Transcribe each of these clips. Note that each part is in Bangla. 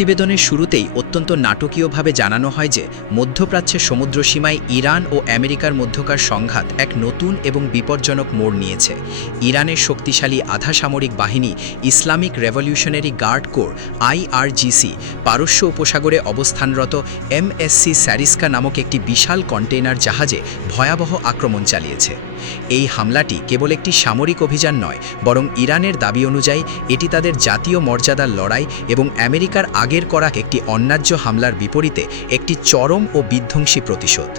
প্রতিবেদনের শুরুতেই অত্যন্ত নাটকীয়ভাবে জানানো হয় যে মধ্যপ্রাচ্যের সমুদ্রসীমায় ইরান ও আমেরিকার মধ্যকার সংঘাত এক নতুন এবং বিপজ্জনক মোড় নিয়েছে। ইরানের শক্তিশালী আধা সামরিক বাহিনী Islamic revolutionary guard corps IRGC পারস্য উপসাগরে অবস্থানরত MSC স্যারিস্কা নামক একটি বিশাল কন্টেইনার জাহাজে ভয়াবহ আক্রমণ চালিয়েছে। এই হামলাটি কেবল একটি সামরিক অভিযান নয়, বরং ইরানের দাবি অনুযায়ী এটি তাদের জাতীয় মর্যাদার লড়াই এবং আমেরিকার আগের করা একটি অন্যায্য হামলার বিপরীতে একটি চরম ও বিধ্বংসী প্রতিশোধ।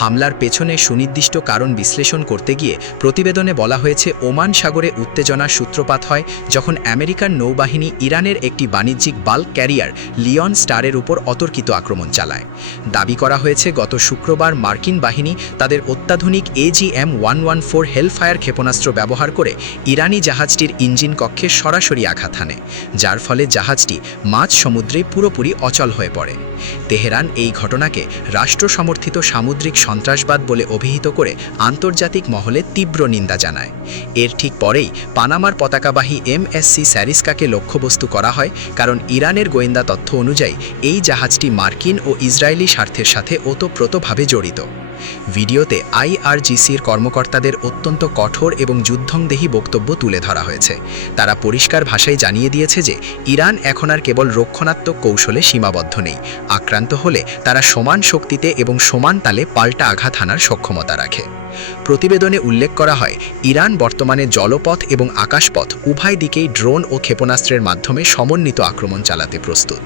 হামলার পেছনে সুনির্দিষ্ট কারণ বিশ্লেষণ করতে গিয়ে প্রতিবেদনে বলা হয়েছে ওমান সাগরে উত্তেজনার সূত্রপাত হয় যখন আমেরিকান নৌবাহিনী ইরানের একটি বাণিজ্যিক বাল্ক ক্যারিয়ার লিওন স্টারের উপর অতর্কিত আক্রমণ চালায়। দাবি করা হয়েছে গত শুক্রবার মার্কিন বাহিনী তাদের অত্যাধুনিক AGM-114 হেলফায়ার ক্ষেপণাস্ত্র ব্যবহার করে ইরানি জাহাজটির ইঞ্জিন কক্ষে সরাসরি আঘাত হানে, যার ফলে জাহাজটি মাঝ সমুদ্রে পুরোপুরি অচল হয়ে পড়ে। তেহরান এই ঘটনাকে রাষ্ট্র সমর্থিত সামুদ্রিক সন্ত্রাসবাদ বলে অভিহিত করে আন্তর্জাতিক মহলে তীব্র নিন্দা জানায়। এর ঠিক পরেই পানামার পতাকাবাহী MSC স্যারিস্কাকে লক্ষ্যবস্তু করা হয়, কারণ ইরানের গোয়েন্দা তথ্য অনুযায়ী এই জাহাজটি মার্কিন ও ইসরায়েলি স্বার্থের সাথে ওতপ্রোতভাবে জড়িত। ভিডিওতে IRGCর কর্মকর্তাদের অত্যন্ত কঠোর এবং যুদ্ধংদেহী বক্তব্য তুলে ধরা হয়েছে। তারা পরিষ্কার ভাষায় জানিয়ে দিয়েছে যে ইরান এখন আর কেবল রক্ষণাত্মক কৌশলে সীমাবদ্ধ নেই, আক্রান্ত হলে তারা সমান শক্তিতে এবং সমান তালে পাল্টা আঘাত হানার সক্ষমতা রাখে। প্রতিবেদনে উল্লেখ করা হয়, ইরান বর্তমানে জলপথ এবং আকাশপথ উভয় দিকেই ড্রোন ও ক্ষেপণাস্ত্রের মাধ্যমে সমন্বিত আক্রমণ চালাতে প্রস্তুত।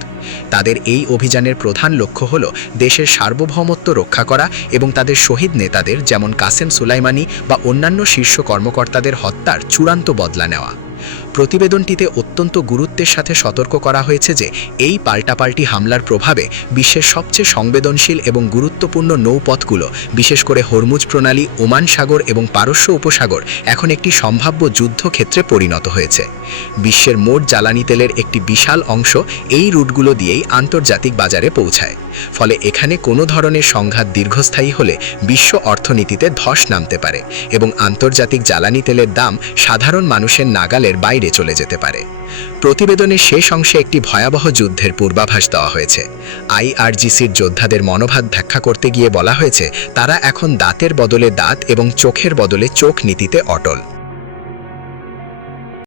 তাদের এই অভিযানের প্রধান লক্ষ্য হল দেশের সার্বভৌমত্ব রক্ষা করা এবং তাদের শহীদ নেতাদের যেমন কাসেম সুলাইমানি বা অন্যান্য শীর্ষ কর্মকর্তাদের হত্যার চূড়ান্ত বদলা নেওয়া। প্রতিবেদনটিতে অত্যন্ত গুরুত্বের সাথে সতর্ক করা হয়েছে যে এই পাল্টাপাল্টি হামলার প্রভাবে বিশ্বের সবচেয়ে সংবেদনশীল এবং গুরুত্বপূর্ণ নৌপথগুলো, বিশেষ করে হরমুজ প্রণালী, ওমান সাগর এবং পারস্য উপসাগর এখন একটি সম্ভাব্য যুদ্ধক্ষেত্রে পরিণত হয়েছে। বিশ্বের মোট জ্বালানি তেলের একটি বিশাল অংশ এই রুটগুলো দিয়েই আন্তর্জাতিক বাজারে পৌঁছায়। ফলে এখানে কোনো ধরনের সংঘাত দীর্ঘস্থায়ী হলে বিশ্ব অর্থনীতিতে ধস নামতে পারে এবং আন্তর্জাতিক জ্বালানি তেলের দাম সাধারণ মানুষের নাগালের বাইরে চলে যেতে পারে। প্রতিবেদনের শেষ অংশে একটি ভয়াবহ যুদ্ধের পূর্বাভাস দেওয়া হয়েছে। IRGCর যোদ্ধাদের মনোভাব ব্যাখ্যা করতে গিয়ে বলা হয়েছে, তারা এখন দাঁতের বদলে দাঁত এবং চোখের বদলে চোখ নীতিতে অটল।